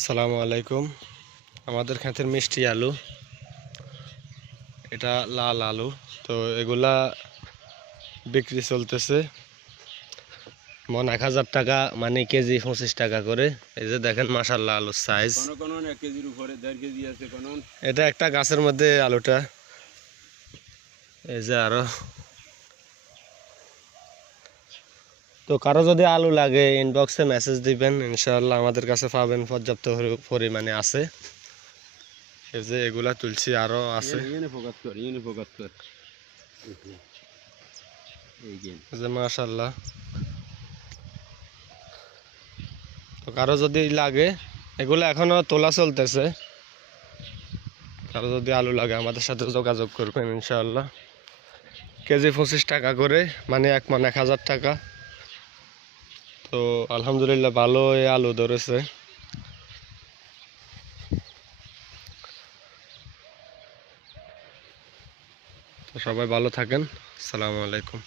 আসসালামু আলাইকুম। আমাদের ক্ষেতের মিষ্টি আলু। এটা লাল আলু। তো এগুলা বিক্রি চলতেছে। মন এক হাজার টাকা মানে কেজি পঁচিশ টাকা করে। এই যে দেখেন মাসাল্লাহ আলুর সাইজ কোনো কোনো এক কেজির উপরে দেড় কেজি আছে কোনো এটা একটা গাছের মধ্যে আলুটা। এই যে আরও তো কারও যদি আলু লাগে ইনবক্সে মেসেজ দিবেন ইনশাল্লাহ আমাদের কাছে পাবেন পর্যাপ্ত পরিমাণে আছে। এই যে এগুলা তুলছি আরও আছে। ইয়ে মাশাল্লাহ তো কারও যদি লাগে এগুলো এখনও তোলা চলতেছে। কারও যদি আলু লাগে আমাদের সাথে যোগাযোগ করবেন ইনশাল্লাহ কেজি পঁচিশ টাকা করে মানে এক মান এক হাজার টাকা। তো আলহামদুলিল্লাহ ভালো আলু ধরেছে। সবাই ভালো থাকেন। আসসালামু আলাইকুম।